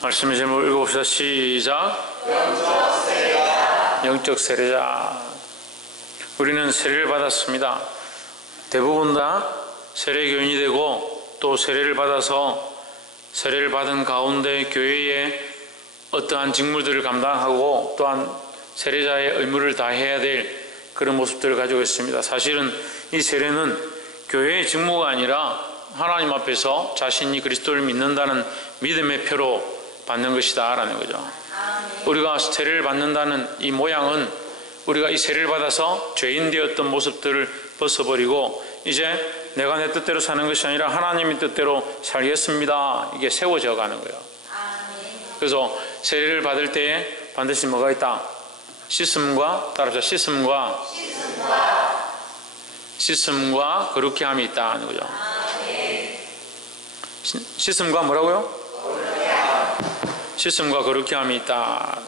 말씀의 제목 읽어봅시다. 시작. 영적 세례자. 우리는 세례를 받았습니다. 대부분 다 세례교인이 되고 또 세례를 받아서 세례를 받은 가운데 교회에 어떠한 직무들을 감당하고 또한 세례자의 의무를 다해야 될 그런 모습들을 가지고 있습니다. 사실은 이 세례는 교회의 직무가 아니라 하나님 앞에서 자신이 그리스도를 믿는다는 믿음의 표로 받는 것이다 라는 거죠. 우리가 세례를 받는다는 이 모양은 우리가 이 세례를 받아서 죄인 되었던 모습들을 벗어버리고 이제 내가 내 뜻대로 사는 것이 아니라 하나님의 뜻대로 살겠습니다, 이게 세워져 가는 거예요. 그래서 세례를 받을 때에 반드시 뭐가 있다? 씻음과, 따라서 씻음과 거룩히 함이 있다 하는 거죠. 씻음과 뭐라고요? 씻음과 거룩히 함이 있다.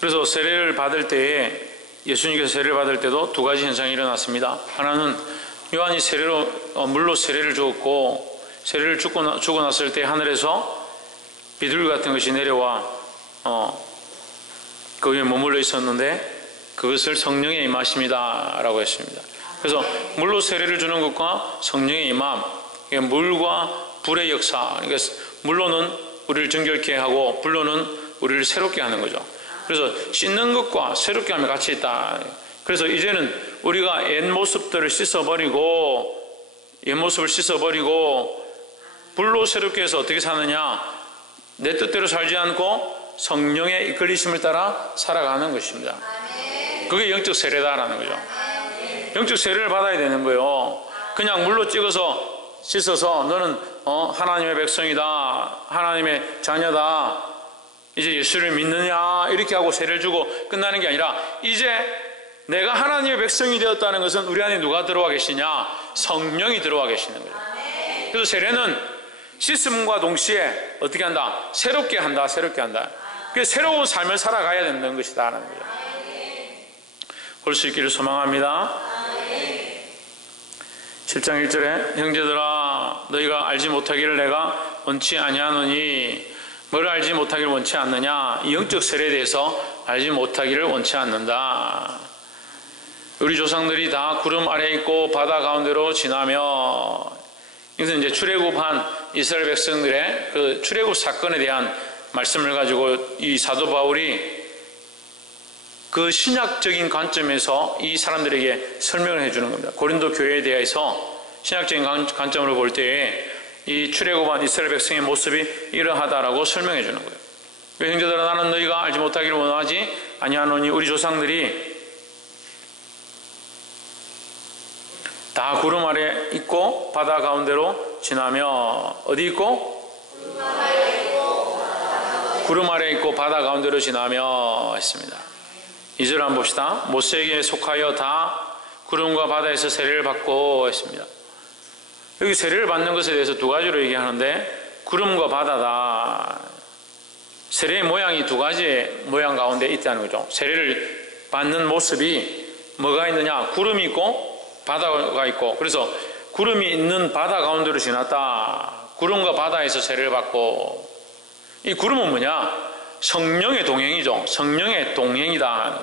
그래서 세례를 받을 때에, 예수님께서 세례를 받을 때도 두 가지 현상이 일어났습니다. 하나는 요한이 물로 세례를 주었고, 세례를 주고 났을 때 하늘에서 비둘기 같은 것이 내려와 거기에 머물러 있었는데 그것을 성령의 임하심이다 라고 했습니다. 그래서 물로 세례를 주는 것과 성령의 임함, 물과 불의 역사, 그러니까 물로는 우리를 정결케 하고 불로는 우리를 새롭게 하는 거죠. 그래서 씻는 것과 새롭게 함이 같이 있다. 그래서 이제는 우리가 옛 모습을 씻어버리고 불로 새롭게 해서 어떻게 사느냐, 내 뜻대로 살지 않고 성령의 이끌리심을 따라 살아가는 것입니다. 그게 영적 세례다라는 거죠. 영적 세례를 받아야 되는 거예요. 그냥 물로 찍어서 씻어서 너는 하나님의 백성이다, 하나님의 자녀다, 이제 예수를 믿느냐 이렇게 하고 세례를 주고 끝나는 게 아니라 이제 내가 하나님의 백성이 되었다는 것은 우리 안에 누가 들어와 계시냐? 성령이 들어와 계시는 거예요. 그래서 세례는 씻음과 동시에 어떻게 한다? 새롭게 한다. 그래서 새로운 삶을 살아가야 된다는 것이다 라는 거예요. 볼 수 있기를 소망합니다. 7장 1절에 형제들아 너희가 알지 못하기를 내가 원치 아니하노니, 뭘 알지 못하기를 원치 않느냐? 이 영적 세례에 대해서 알지 못하기를 원치 않는다. 우리 조상들이 다 구름 아래에 있고 바다 가운데로 지나며, 이것은 이제 출애굽한 이스라엘 백성들의 그 출애굽 사건에 대한 말씀을 가지고 이 사도 바울이 그 신약적인 관점에서 이 사람들에게 설명을 해주는 겁니다. 고린도 교회에 대해서 신약적인 관점으로 볼 때에 이 출애굽한 이스라엘 백성의 모습이 이러하다라고 설명해 주는 거예요. 형제들아 나는 너희가 알지 못하기를 원하지 아니하노니, 우리 조상들이 다 구름 아래 있고 바다 가운데로 지나며, 어디 있고? 구름 아래 있고 바다 가운데로 지나며 했습니다. 2절 한번 봅시다. 모세에게 속하여 다 구름과 바다에서 세례를 받고 했습니다. 여기 세례를 받는 것에 대해서 두 가지로 얘기하는데, 구름과 바다다. 세례의 모양이 두 가지의 모양 가운데 있다는 거죠. 세례를 받는 모습이 뭐가 있느냐? 구름이 있고 바다가 있고, 그래서 구름이 있는 바다 가운데로 지났다. 구름과 바다에서 세례를 받고, 이 구름은 뭐냐? 성령의 동행이죠. 성령의 동행이다.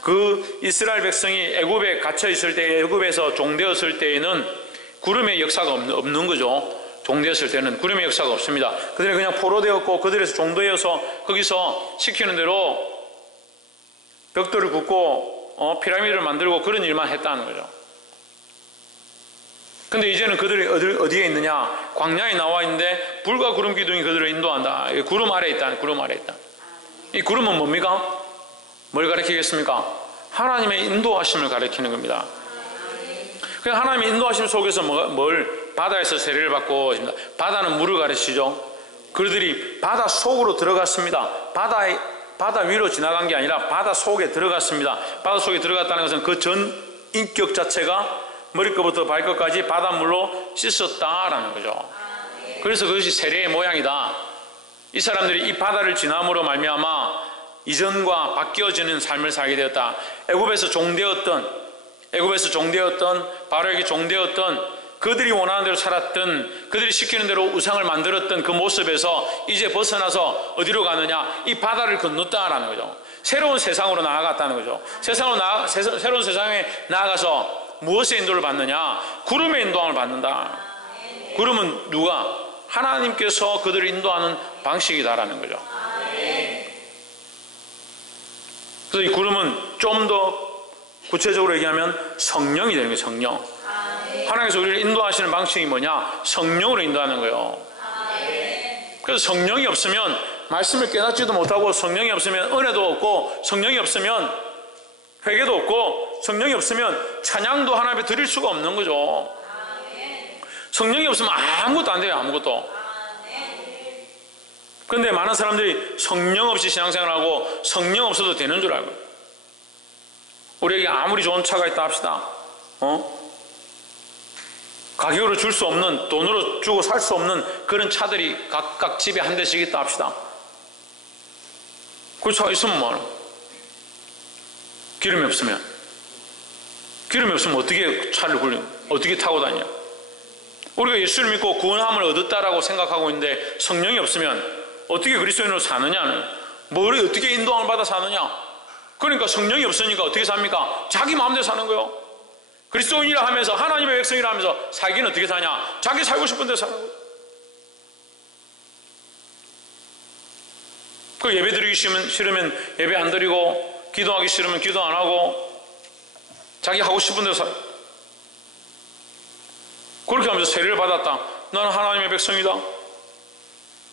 그 이스라엘 백성이 애굽에 갇혀 있을 때, 애굽에서 종되었을 때에는 구름의 역사가 없는 거죠. 종되었을 때는 구름의 역사가 없습니다. 그들이 그냥 포로되었고 그들에서 종되어서 거기서 시키는 대로 벽돌을 굽고 피라미드를 만들고 그런 일만 했다는 거죠. 근데 이제는 그들이 어디에 있느냐? 광야에 나와 있는데 불과 구름 기둥이 그들을 인도한다. 구름 아래에 있다. 이 구름은 뭡니까? 뭘 가리키겠습니까? 하나님의 인도하심을 가리키는 겁니다. 그냥 하나님의 인도하심 속에서 바다에서 세례를 받고 있습니다. 바다는 물을 가리키죠. 그들이 바다 속으로 들어갔습니다. 바다 위로 지나간 게 아니라 바다 속에 들어갔습니다. 바다 속에 들어갔다는 것은 그 전 인격 자체가 머리끝부터 발끝까지 바닷물로 씻었다라는 거죠. 그래서 그것이 세례의 모양이다. 이 사람들이 이 바다를 지남으로 말미암아 이전과 바뀌어지는 삶을 살게 되었다. 애굽에서 종되었던 바로에게 종되었던 그들이 원하는 대로 살았던, 그들이 시키는 대로 우상을 만들었던 그 모습에서 이제 벗어나서 어디로 가느냐? 이 바다를 건넜다라는 거죠. 새로운 세상으로 나아갔다는 거죠. 새로운 세상에 나아가서 무엇의 인도를 받느냐? 구름의 인도함을 받는다. 구름은 누가? 하나님께서 그들을 인도하는 방식이다라는 거죠. 그래서 이 구름은 좀 더 구체적으로 얘기하면 성령이 되는 거예요. 성령. 하나님께서 우리를 인도하시는 방식이 뭐냐? 성령으로 인도하는 거예요. 그래서 성령이 없으면 말씀을 깨닫지도 못하고, 성령이 없으면 은혜도 없고, 성령이 없으면 회개도 없고, 성령이 없으면 찬양도 하나님 앞에 드릴 수가 없는 거죠. 성령이 없으면 아무것도 안 돼요. 아무것도. 그런데 많은 사람들이 성령 없이 신앙생활하고 성령 없어도 되는 줄 알고, 우리에게 아무리 좋은 차가 있다 합시다. 가격으로 줄 수 없는, 돈으로 주고 살 수 없는 그런 차들이 각각 집에 한 대씩 있다 합시다. 그 차 있으면 뭐하노? 기름이 없으면 어떻게 차를 어떻게 타고 다녀? 우리가 예수를 믿고 구원함을 얻었다라고 생각하고 있는데 성령이 없으면 어떻게 그리스도인으로 사느냐는, 뭘 어떻게 인도함을 받아 사느냐? 그러니까 성령이 없으니까 어떻게 삽니까? 자기 마음대로 사는 거예요. 그리스도인이라 하면서, 하나님의 백성이라 하면서 살기는 어떻게 사냐? 자기 살고 싶은 대로 사는 거예요. 그 예배 드리기 싫으면 예배 안 드리고, 기도하기 싫으면 기도 안 하고, 자기 하고 싶은 대로 살아요. 그렇게 하면서 세례를 받았다. 나는 하나님의 백성이다.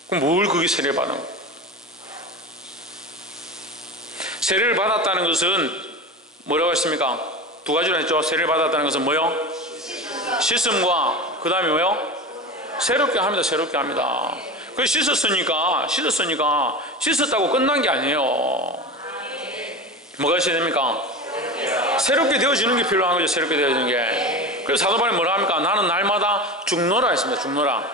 그럼 뭘 그게 세례를 받는 거예요? 세례를 받았다는 것은 뭐라고 했습니까? 두 가지로 했죠. 세례를 받았다는 것은 뭐요? 씻음과 그 다음에 뭐요? 새롭게 합니다. 새롭게 합니다. 그 씻었다고 끝난 게 아니에요. 뭐가 있어야 됩니까? 새롭게 되어지는 게 필요한 거죠. 새롭게 되어지는 게. 그래서 사도 바울이 뭐라 합니까? 나는 날마다 죽노라 했습니다. 죽노라.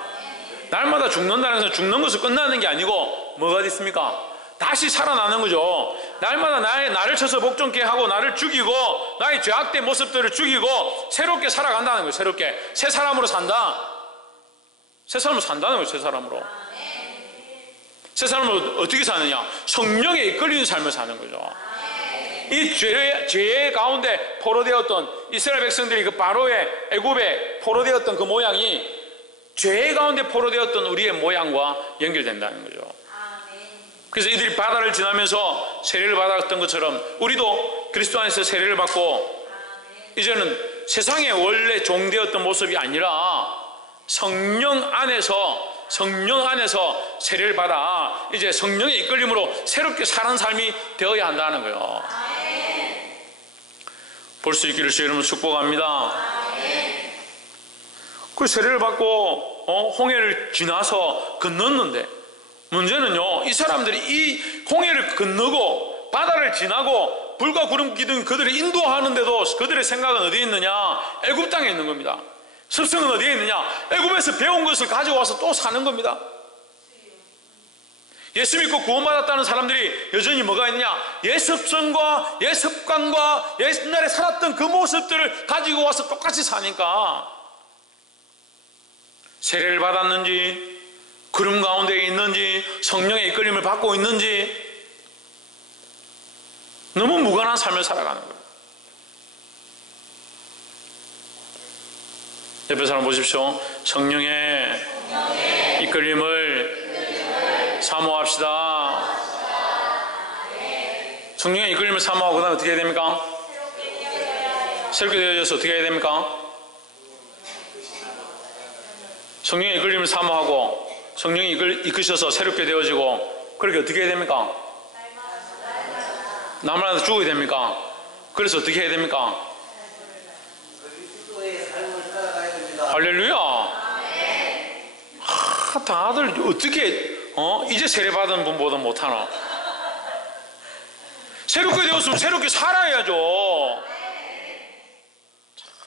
날마다 죽는다는 것은 죽는 것을 끝나는 게 아니고 뭐가 있습니까? 다시 살아나는 거죠. 날마다 나를 쳐서 복종케 하고, 나를 죽이고, 나의 죄악된 모습들을 죽이고 새롭게 살아간다는 거예요. 새롭게 새 사람으로 산다. 새 사람으로 산다는 거예요. 새 사람으로. 새 사람으로 어떻게 사느냐? 성령에 이끌리는 삶을 사는 거죠. 이 죄의 가운데 포로되었던 이스라엘 백성들이 그 바로의 애굽에 포로되었던 그 모양이 죄의 가운데 포로되었던 우리의 모양과 연결된다는 거죠. 그래서 이들이 바다를 지나면서 세례를 받았던 것처럼 우리도 그리스도 안에서 세례를 받고 이제는 세상의 원래 종되었던 모습이 아니라 성령 안에서 세례를 받아 이제 성령의 이끌림으로 새롭게 사는 삶이 되어야 한다는 거예요. 볼 수 있기를 주의 이름으로 축복합니다. 그 세례를 받고 홍해를 지나서 건넜는데, 문제는요, 이 사람들이 이 홍해를 건너고 바다를 지나고 불과 구름 기둥이 그들을 인도하는데도 그들의 생각은 어디에 있느냐? 애굽 땅에 있는 겁니다. 습성은 어디에 있느냐? 애굽에서 배운 것을 가져와서 또 사는 겁니다. 예수 믿고 구원받았다는 사람들이 여전히 뭐가 있느냐? 옛 습성과 옛 습관과 옛날에 살았던 그 모습들을 가지고 와서 똑같이 사니까 세례를 받았는지, 구름 가운데 있는지, 성령의 이끌림을 받고 있는지 너무 무관한 삶을 살아가는 거예요. 옆에 사람 보십시오. 성령의 이끌림을 사모합시다. 성령의 이끌림을 사모하고 그 다음에 어떻게 해야 됩니까? 새롭게 되어져서 어떻게 해야 됩니까? 성령의 이끌림을 사모하고 성령이 이끄셔서 새롭게 되어지고, 그렇게 어떻게 해야 됩니까? 남을 죽어야 됩니까? 그래서 어떻게 해야 됩니까? 할렐루야. 다들 어떻게 이제 세례받은 분보다 못하나? 새롭게 되었으면 새롭게 살아야죠.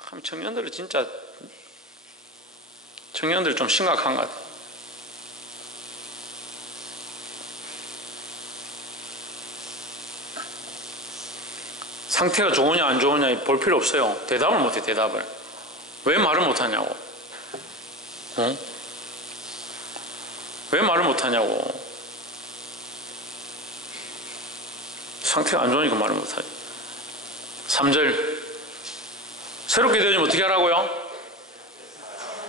참 청년들은 진짜, 청년들 좀 심각한 것 같아요. 상태가 좋으냐 안 좋으냐 볼 필요 없어요. 대답을 못해. 대답을 왜 말을 못하냐고. 왜 말을 못하냐고. 상태가 안 좋으니까 말을 못하지. 3절 새롭게 되어지면 어떻게 하라고요?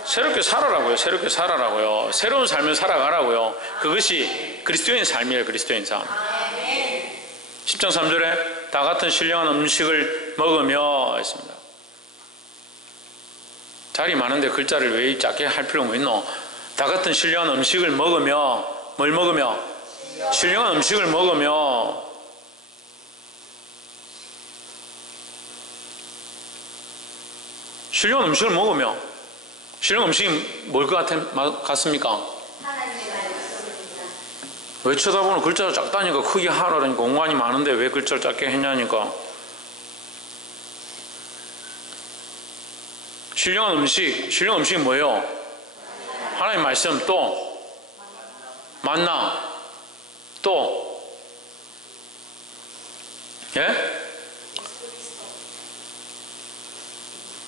새롭게 살아라고요. 새롭게 살아라고요. 새로운 삶을 살아가라고요. 그것이 그리스도인 삶이에요. 그리스도인 삶. 10장 3절에 다 같은 신령한 음식을 먹으며 했습니다. 자리 많은데 글자를 왜 작게 할 필요가 뭐 있노? 다 같은 신령한 음식을 먹으며, 뭘 먹으며? 신령한 음식을 먹으며, 신령한 음식을 먹으며, 신령한 음식이 뭘 것 같습니까? 왜 쳐다보는 글자가 작다니까 크게 하라니까. 공간이 많은데 왜 글자를 작게 했냐니까. 신령한 음식, 신령한 음식이 뭐예요? 하나님 말씀, 또 만나, 또 예?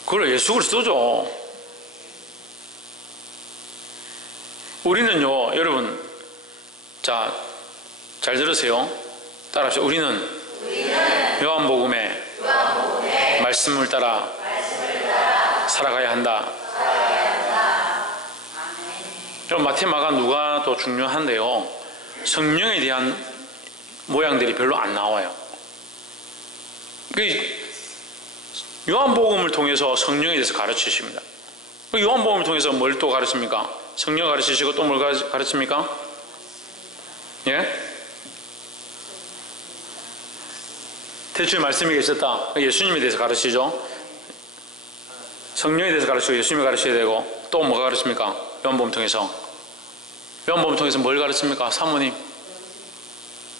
그래, 예수 그리스도죠. 우리는요, 여러분, 자, 잘 들으세요. 따라하시죠. 우리는 요한복음의 말씀을 따라 살아가야 한다. 그럼 마태, 마가, 누가도 중요한데요, 성령에 대한 모양들이 별로 안 나와요. 요한복음을 통해서 성령에 대해서 가르치십니다. 요한복음을 통해서 뭘 또 가르칩니까? 성령 가르치시고 또 뭘 가르칩니까? 예? 대충 말씀이 계셨다. 예수님에 대해서 가르치죠. 성령에 대해서 가르치고 예수님이 가르쳐야 되고, 또 뭐가 가르칩니까? 요한복음 통해서. 요한복음 통해서 뭘 가르칩니까? 사모님.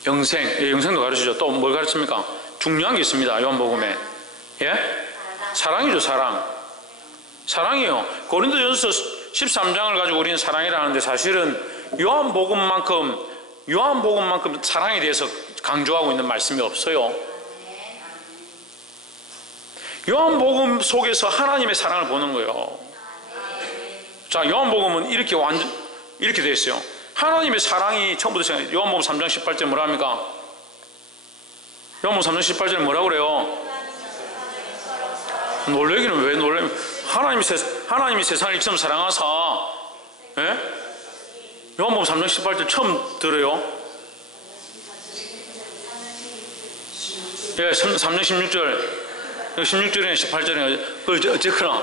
영생. 예, 영생도 가르치죠. 또 뭘 가르칩니까? 중요한 게 있습니다. 요한복음에. 예? 사랑이죠, 사랑. 사랑이에요. 고린도전서 13장을 가지고 우리는 사랑이라 하는데, 사실은 요한복음만큼 사랑에 대해서 강조하고 있는 말씀이 없어요. 요한복음 속에서 하나님의 사랑을 보는 거예요. 자, 요한복음은 이렇게 되어 있어요. 하나님의 사랑이 처음부터 생각해요. 요한복음 3장 18절 뭐라 합니까? 요한복음 3장 18절에 뭐라고 그래요? 놀래기는 왜 놀래요? 하나님이 세상을 이처럼 사랑하사, 예? 요한복음 3장 18절 처음 들어요? 예, 3장 16절. 16절이나 18절이나, 어쨌거나,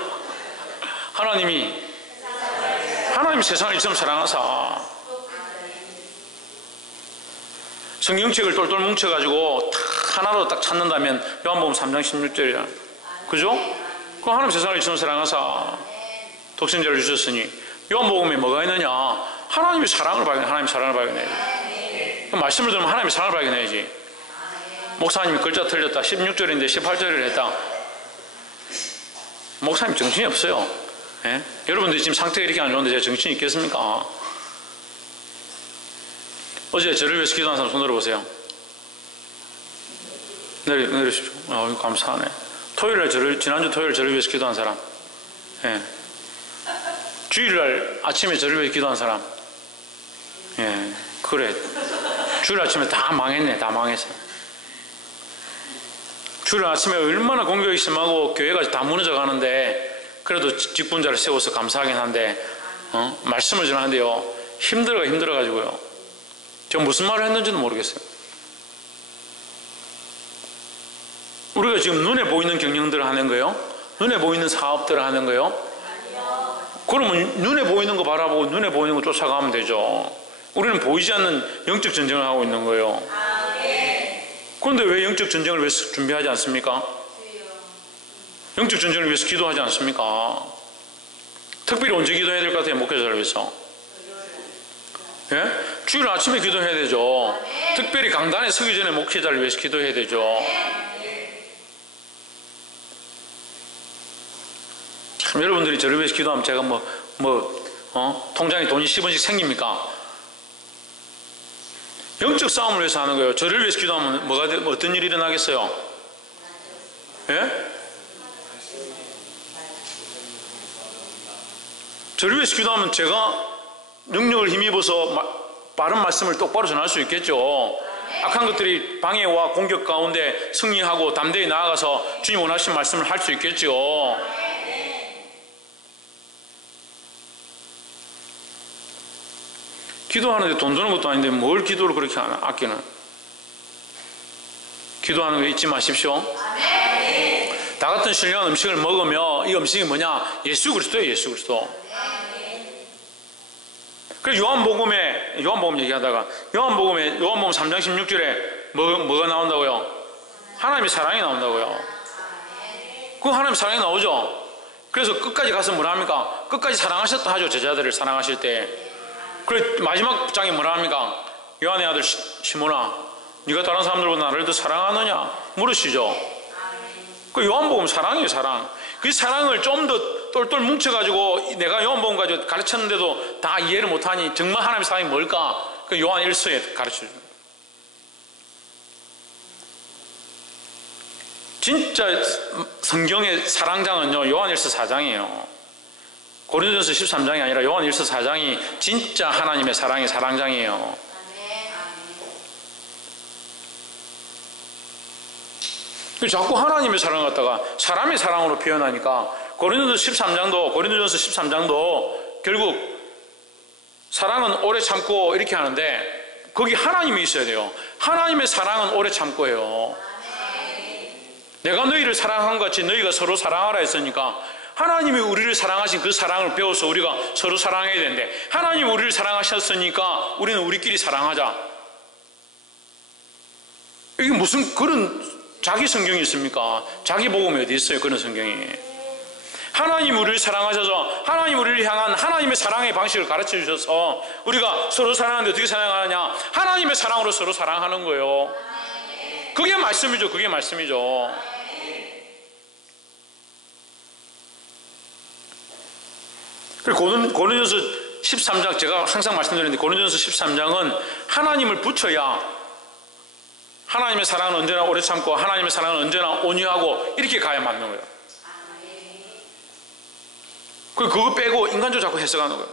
하나님이 세상을 이처럼 사랑하사, 성경책을 똘똘 뭉쳐가지고 하나로 딱 찾는다면 요한복음 3장 16절이라. 그죠? 그 하나님 세상을 이처럼 사랑하사 독생자를 주셨으니, 요한복음에 뭐가 있느냐? 하나님의 사랑을 발견해야지. 그 말씀을 들으면 하나님의 사랑을 발견해야지. 목사님이 글자 틀렸다. 16절인데 18절을 했다. 목사님 정신이 없어요. 예? 여러분들이 지금 상태가 이렇게 안 좋은데 제가 정신이 있겠습니까? 어제 저를 위해서 기도한 사람 손 들어보세요. 내리십시오. 감사하네. 지난주 토요일 저를 위해서 기도한 사람. 예. 주일날 아침에 저를 위해서 기도한 사람. 예. 그래. 주일 아침에 다 망했네. 다 망했어. 주일 아침에 얼마나 공격이 심하고 교회가 다 무너져 가는데, 그래도 직분자를 세워서 감사하긴 한데, 말씀을 전하는데요, 힘들어가지고요. 제가 무슨 말을 했는지도 모르겠어요. 우리가 지금 눈에 보이는 경영들을 하는 거예요? 눈에 보이는 사업들을 하는 거예요? 그러면 눈에 보이는 거 바라보고 눈에 보이는 거 쫓아가면 되죠. 우리는 보이지 않는 영적 전쟁을 하고 있는 거예요. 그런데 왜 영적 전쟁을 위해서 준비하지 않습니까? 영적 전쟁을 위해서 기도하지 않습니까? 특별히 언제 기도해야 될 것 같아요? 목회자를 위해서. 예? 주일 아침에 기도해야 되죠. 특별히 강단에 서기 전에 목회자를 위해서 기도해야 되죠. 참, 여러분들이 저를 위해서 기도하면 제가 통장에 돈이 10원씩 생깁니까? 영적 싸움을 위해서 하는 거예요. 저를 위해서 기도하면 어떤 일이 일어나겠어요? 예? 저를 위해서 기도하면 제가 능력을 힘입어서 바른 말씀을 똑바로 전할 수 있겠죠. 악한 것들이 방해와 공격 가운데 승리하고 담대히 나아가서 주님 원하신 말씀을 할 수 있겠죠. 기도하는데 돈 드는 것도 아닌데 뭘 기도를 그렇게 아끼는? 기도하는 거 잊지 마십시오. 다 같은 신령한 음식을 먹으며 이 음식이 뭐냐? 예수 그리스도예요. 예수 그리스도. 그래서 요한복음 얘기하다가 요한복음 3장 16절에 뭐가 나온다고요? 하나님의 사랑이 나온다고요. 그 하나님의 사랑이 나오죠. 그래서 끝까지 가서 뭐라 합니까? 끝까지 사랑하셨다 하죠. 제자들을 사랑하실 때. 그리고 마지막 장에 뭐라 합니까? 요한의 아들 시몬아, 네가 다른 사람들보다 나를 더 사랑하느냐? 물으시죠. 그 요한복음 사랑이에요. 사랑. 그 사랑을 좀 더 똘똘 뭉쳐가지고 내가 요한복음 가지고 가르쳤는데도 다 이해를 못하니 정말 하나님의 사랑이 뭘까? 그 요한 1서에 가르쳐줍니다. 진짜 성경의 사랑장은요, 요한 1서 4장이에요. 고린도전서 13장이 아니라 요한 1서 4장이 진짜 하나님의 사랑의 사랑장이에요. 자꾸 하나님의 사랑을 갖다가 사람의 사랑으로 표현하니까 고린도전서 13장도 결국 사랑은 오래 참고 이렇게 하는데 거기 하나님이 있어야 돼요. 하나님의 사랑은 오래 참고예요. 내가 너희를 사랑한 것 같이 너희가 서로 사랑하라 했으니까 하나님이 우리를 사랑하신 그 사랑을 배워서 우리가 서로 사랑해야 되는데 하나님이 우리를 사랑하셨으니까 우리는 우리끼리 사랑하자. 이게 무슨 그런 자기 성경이 있습니까? 자기 복음이 어디 있어요? 그런 성경이. 하나님 우리를 사랑하셔서 하나님 우리를 향한 하나님의 사랑의 방식을 가르쳐 주셔서 우리가 서로 사랑하는데 어떻게 사랑하느냐? 하나님의 사랑으로 서로 사랑하는 거예요. 그게 말씀이죠. 그게 말씀이죠. 그리고 고린도전서 13장 제가 항상 말씀드리는데 고린도전서 13장은 하나님을 붙여야 하나님의 사랑은 언제나 오래 참고 하나님의 사랑은 언제나 온유하고 이렇게 가야 맞는 거예요. 그거 빼고 인간적으로 자꾸 해석하는 거예요.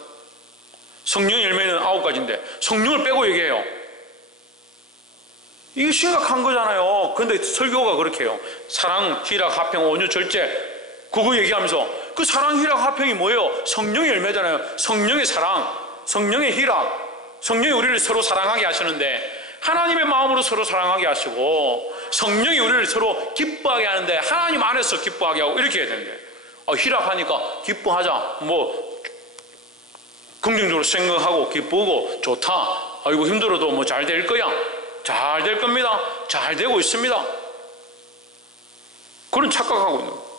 성령의 열매는 9가지인데 성령을 빼고 얘기해요. 이게 심각한 거잖아요. 그런데 설교가 그렇게 해요. 사랑, 희락, 화평, 온유, 절제 그거 얘기하면서 그 사랑, 희락, 화평이 뭐예요? 성령의 열매잖아요. 성령의 사랑, 성령의 희락, 성령이 우리를 서로 사랑하게 하시는데 하나님의 마음으로 서로 사랑하게 하시고 성령이 우리를 서로 기뻐하게 하는데 하나님 안에서 기뻐하게 하고 이렇게 해야 되는데 희락하니까 기뻐하자. 뭐 긍정적으로 생각하고 기쁘고 좋다. 아이고 힘들어도 뭐 잘 될 거야. 잘 될 겁니다. 잘 되고 있습니다. 그런 착각하고 있는 거예요.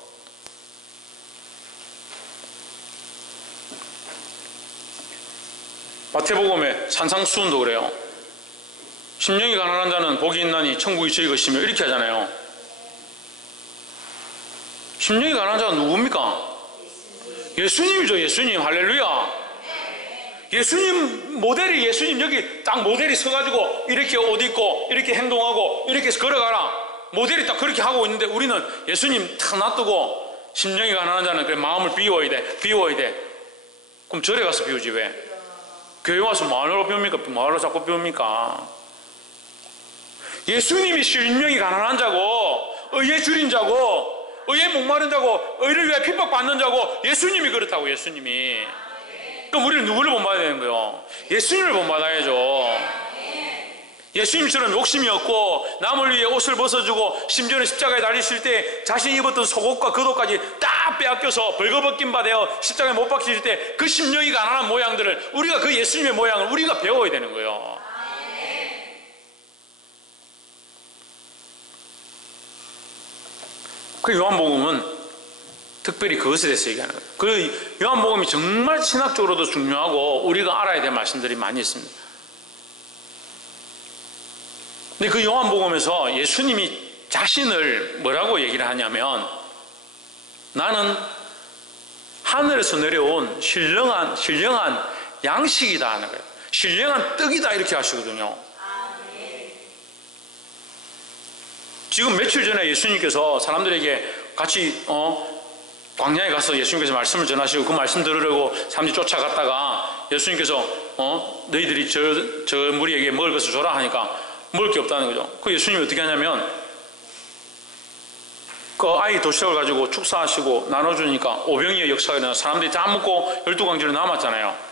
마태복음의 산상수훈도 그래요. 심령이 가난한 자는 복이 있나니 천국이 저희 것이며 이렇게 하잖아요. 심령이 가난한 자가 누굽니까? 예수님이죠. 예수님. 할렐루야. 예수님 모델이 예수님 여기 딱 모델이 서가지고 이렇게 옷 입고 이렇게 행동하고 이렇게 해서 걸어가라. 모델이 딱 그렇게 하고 있는데 우리는 예수님 탁 놔두고 심령이 가난한 자는 그래 마음을 비워야 돼. 비워야 돼. 그럼 절에 가서 비우지 왜? 교회 와서 뭐하러 비웁니까? 뭐하러 자꾸 비웁니까? 예수님이 심령이 가난한 자고 의에 줄인 자고 의에 목마른 자고 의를 위해 핍박받는 자고 예수님이 그렇다고. 예수님이. 그럼 우리는 누구를 본받아야 되는 거예요? 예수님을 본받아야죠. 예수님처럼 욕심이 없고 남을 위해 옷을 벗어주고 심지어는 십자가에 달리실 때 자신이 입었던 속옷과 겉옷까지 딱 빼앗겨서 벌거벗긴 바 되어 십자가에 못 박히실 때 그 심령이 가난한 모양들을 우리가 그 예수님의 모양을 우리가 배워야 되는 거예요. 그 요한복음은 특별히 그것에 대해서 얘기하는 거예요. 그 요한복음이 정말 신학적으로도 중요하고 우리가 알아야 될 말씀들이 많이 있습니다. 근데 그 요한복음에서 예수님이 자신을 뭐라고 얘기를 하냐면 나는 하늘에서 내려온 신령한 양식이다 하는 거예요. 신령한 떡이다 이렇게 하시거든요. 지금 며칠 전에 예수님께서 사람들에게 같이 광야에 가서 예수님께서 말씀을 전하시고 그 말씀 들으려고 사람들이 쫓아갔다가 예수님께서 너희들이 저 무리에게 먹을 것을 줘라 하니까 먹을 게 없다는 거죠. 그 예수님이 어떻게 하냐면 그 아이 도시락을 가지고 축사하시고 나눠주니까 오병이의 역사가 일어나 사람들이 다 먹고 12광주를 남았잖아요.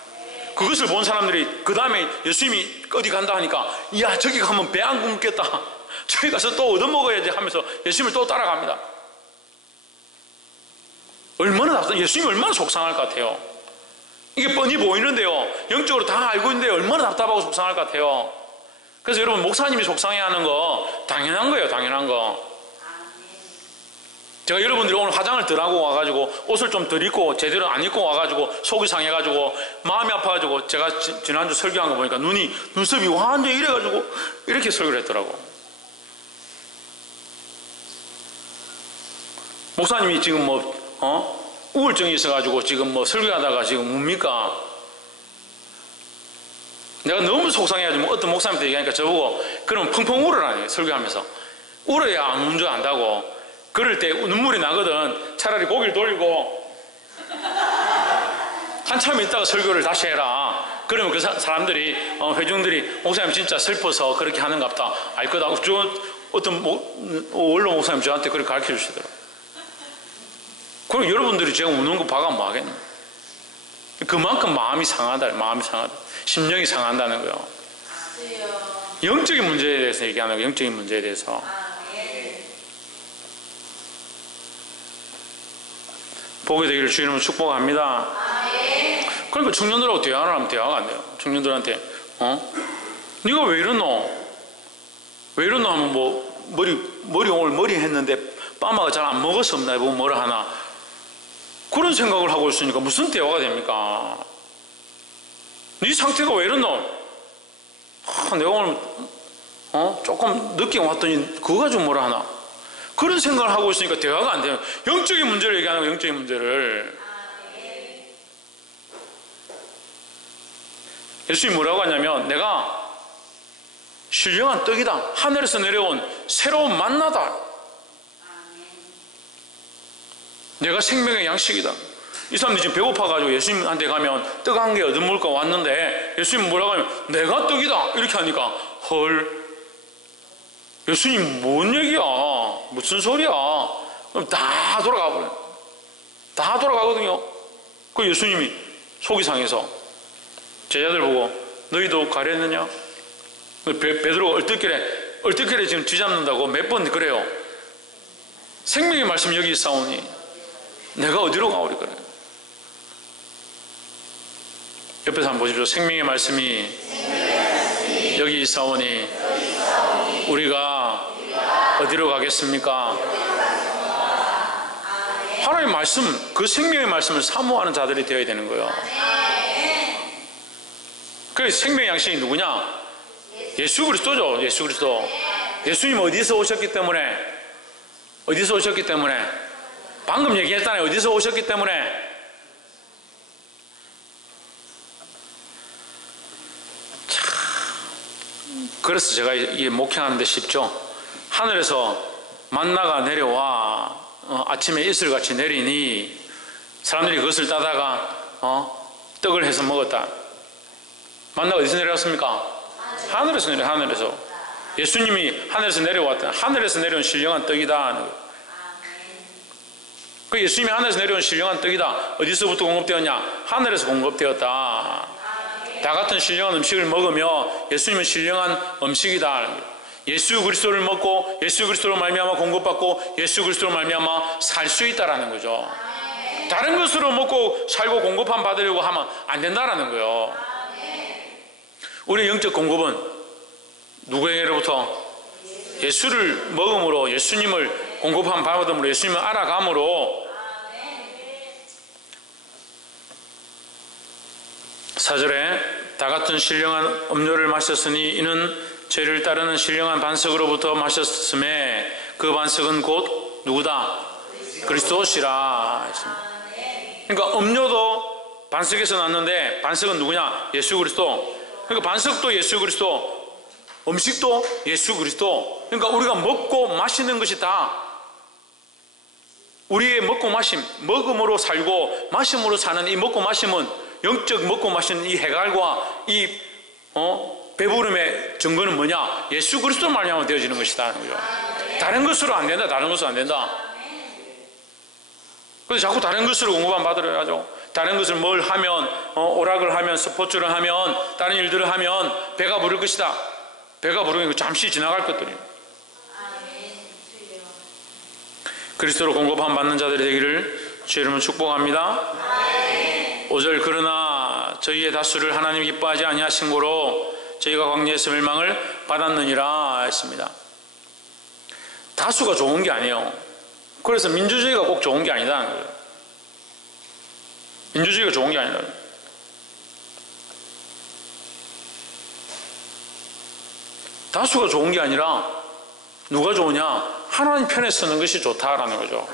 그것을 본 사람들이 그 다음에 예수님이 어디 간다 하니까 이야 저기 가면 배 안 굶겠다, 저기 가서 또 얻어먹어야지 하면서 예수님을 또 따라갑니다. 예수님이 얼마나 속상할 것 같아요. 이게 뻔히 보이는데요, 영적으로 다 알고 있는데 얼마나 답답하고 속상할 것 같아요. 그래서 여러분, 목사님이 속상해하는 거 당연한 거예요. 당연한 거. 제가 여러분들이 오늘 화장을 덜 하고 와가지고 옷을 좀 덜 입고 제대로 안 입고 와가지고 속이 상해가지고 마음이 아파가지고 제가 지난주 설교한 거 보니까 눈썹이 완전히 이래가지고 이렇게 설교를 했더라고. 목사님이 지금 우울증이 있어가지고 지금 설교하다가 지금 뭡니까? 내가 너무 속상해가지고 어떤 목사님한테 얘기하니까 저보고 그러면 펑펑 울으라니, 설교하면서. 울어야 아무 문제 안다고. 그럴 때 눈물이 나거든. 차라리 고개를 돌리고 한참 있다가 설교를 다시 해라. 그러면 그 사람들이 회중들이 목사님 진짜 슬퍼서 그렇게 하는갑다 알 거다. 어떤 원로 목사님 저한테 그렇게 가르쳐 주시더라고요. 그럼 여러분들이 제가 우는 거 봐가 뭐 하겠노? 그만큼 마음이 상하다. 심령이 상한다는 거예요. 영적인 문제에 대해서 얘기하는 거예요. 영적인 문제에 대해서. 보게 되기를 주님으로 축복합니다. 그러니까 청년들하고 대화를 하면 대화가 안 돼요. 청년들한테 네가 왜 이러노? 왜 이러노 하면 머리 오늘 머리 했는데 빠마가 잘 안 먹어서 없나 보면 뭐라 하나, 그런 생각을 하고 있으니까 무슨 대화가 됩니까? 네 상태가 왜 이러노? 내가 오늘 조금 늦게 왔더니 그거 가지고 뭐라 하나? 그런 생각을 하고 있으니까 대화가 안 돼요. 영적인 문제를 얘기하는 거예요. 영적인 문제를. 예수님이 뭐라고 하냐면 내가 신령한 떡이다. 하늘에서 내려온 새로운 만나다. 내가 생명의 양식이다. 이 사람들이 지금 배고파가지고 예수님한테 가면 떡 한 개 얻어먹을까 왔는데 예수님이 뭐라고 하면 내가 떡이다 이렇게 하니까 헐, 예수님 뭔 얘기야? 무슨 소리야? 그럼 다 돌아가 버려요. 다 돌아가거든요. 그 예수님이 속이 상해서 제자들 보고 너희도 가려했느냐? 베드로가 얼떨결에 지금 뒤잡는다고 몇 번 그래요. 생명의 말씀 여기 있사오니 내가 어디로 가오리 그래. 옆에서 한번 보십시오. 생명의 말씀이 여기 있사오니 우리가 어디로 가겠습니까? 하나님의 말씀, 그 생명의 말씀을 사모하는 자들이 되어야 되는 거예요. 그 생명의 양식이 누구냐? 예수 그리스도죠. 예수 그리스도. 예수님 어디서 오셨기 때문에 방금 얘기했잖아요. 어디서 오셨기 때문에. 그래서 제가 이게 목회하는데 쉽죠. 하늘에서 만나가 내려와 아침에 이슬같이 내리니 사람들이 그것을 따다가 떡을 해서 먹었다. 만나가 어디서 내려왔습니까? 하늘에서 내려. 하늘에서. 예수님이 하늘에서 내려왔다. 하늘에서 내려온 신령한 떡이다. 그 예수님이 하늘에서 내려온 신령한 떡이다. 어디서부터 공급되었냐? 하늘에서 공급되었다. 다 같은 신령한 음식을 먹으며 예수님은 신령한 음식이다. 예수 그리스도를 먹고 예수 그리스도로 말미암아 공급받고 예수 그리스도로 말미암아 살 수 있다라는 거죠. 다른 것으로 먹고 살고 공급함 받으려고 하면 안 된다라는 거예요. 우리의 영적 공급은 누구에게로부터? 예수를 먹음으로, 예수님을 공급함 받음으로, 예수님을 알아감으로. 4절에 다 같은 신령한 음료를 마셨으니 이는 죄를 따르는 신령한 반석으로부터 마셨음에 그 반석은 곧 누구다? 그리스도시라. 그러니까 음료도 반석에서 났는데 반석은 누구냐? 예수 그리스도. 그러니까 반석도 예수 그리스도, 음식도 예수 그리스도. 그러니까 우리가 먹고 마시는 것이 다 우리의 먹고 마심, 먹음으로 살고 마심으로 사는 이 먹고 마심은 영적 먹고 마시는 이 해갈과 이 배부름의 증거는 뭐냐? 예수 그리스도 말미암아 되어지는 것이다 하는 거죠. 다른 것으로 안 된다. 다른 것으로 안 된다. 그래서 자꾸 다른 것으로 공급만 받으려야죠. 다른 것을 뭘 하면 오락을 하면 스포츠를 하면 다른 일들을 하면 배가 부를 것이다. 배가 부르면 잠시 지나갈 것들이에요. 그리스도로 공급함 받는 자들이 되기를 주의 이름으로 축복합니다. 5절 그러나 저희의 다수를 하나님 기뻐하지 아니하신 고로 저희가 광야에서 멸망을 받았느니라 했습니다. 다수가 좋은 게 아니에요. 그래서 민주주의가 꼭 좋은 게 아니다는 거예요. 민주주의가 좋은 게 아니라 다수가 좋은 게 아니라 누가 좋으냐? 하나님 편에 서는 것이 좋다라는 거죠.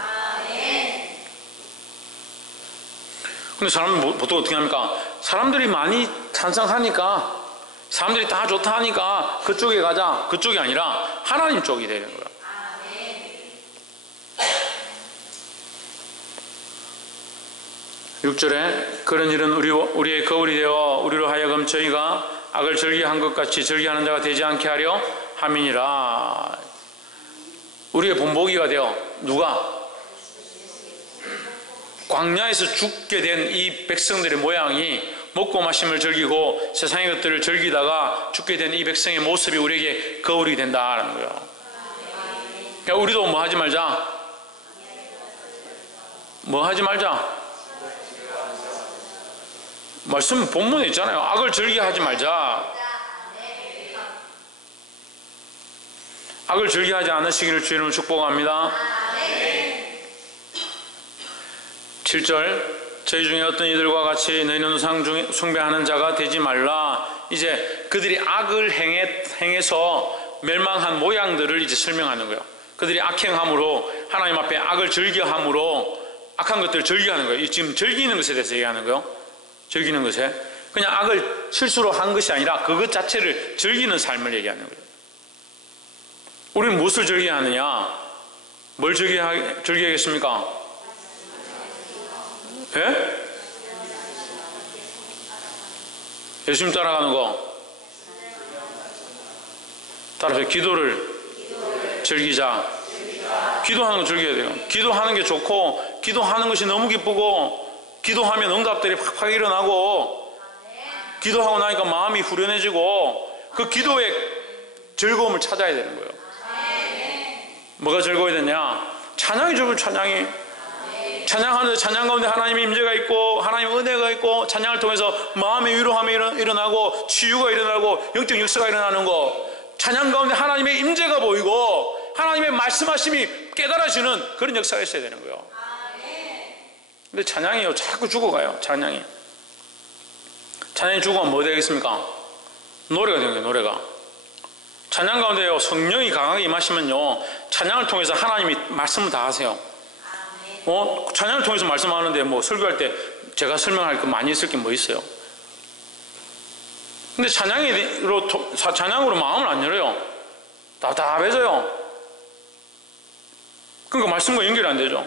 근데 사람은 보통 어떻게 합니까? 사람들이 많이 찬성하니까, 사람들이 다 좋다 하니까 그쪽에 가자. 그쪽이 아니라 하나님 쪽이 되는 거예요. 6절에 그런 일은 우리의 거울이 되어 우리로 하여금 저희가 악을 즐기한 것 같이 즐기하는 자가 되지 않게 하려 함이니라. 우리의 본보기가 되어 누가? 광야에서 죽게 된 이 백성들의 모양이 먹고 마심을 즐기고 세상의 것들을 즐기다가 죽게 된 이 백성의 모습이 우리에게 거울이 된다라는 거예요. 그러니까 우리도 뭐 하지 말자? 뭐 하지 말자? 말씀 본문에 있잖아요. 악을 즐겨하지 말자. 악을 즐겨하지 않으시기를 주의 이름으로 축복합니다. 7절 저희 중에 어떤 이들과 같이 너희는 우상 숭배하는 자가 되지 말라. 이제 그들이 악을 행해서 멸망한 모양들을 이제 설명하는 거예요. 그들이 악행함으로 하나님 앞에 악을 즐겨함으로 악한 것들을 즐겨하는 거예요. 지금 즐기는 것에 대해서 얘기하는 거예요. 즐기는 것에 그냥 악을 실수로 한 것이 아니라 그것 자체를 즐기는 삶을 얘기하는 거예요. 우리는 무엇을 즐겨야 하느냐? 뭘 즐겨야겠습니까? 예? 예수님 따라가는 거 따라서 기도를 즐기자. 기도하는 거 즐겨야 돼요. 기도하는 게 좋고 기도하는 것이 너무 기쁘고 기도하면 응답들이 팍팍 일어나고 기도하고 나니까 마음이 후련해지고 그 기도의 즐거움을 찾아야 되는 거예요. 뭐가 즐거워야 되냐? 찬양이 즐거워. 찬양이 찬양하는데 찬양 가운데 하나님의 임재가 있고 하나님의 은혜가 있고 찬양을 통해서 마음의 위로함이 일어나고 치유가 일어나고 영적 역사가 일어나는 거, 찬양 가운데 하나님의 임재가 보이고 하나님의 말씀하심이 깨달아지는 그런 역사가 있어야 되는 거예요. 근데 찬양이요 자꾸 죽어가요. 찬양이 죽으면 뭐 되겠습니까? 노래가 되는 거예요. 노래가 찬양 가운데요 성령이 강하게 임하시면요 찬양을 통해서 하나님이 말씀을 다 하세요. 찬양을 통해서 말씀하는데 뭐 설교할 때 제가 설명할 거 많이 있을 게 뭐 있어요? 근데 찬양으로 마음을 안 열어요. 답답해져요. 그러니까 말씀과 연결이 안 되죠.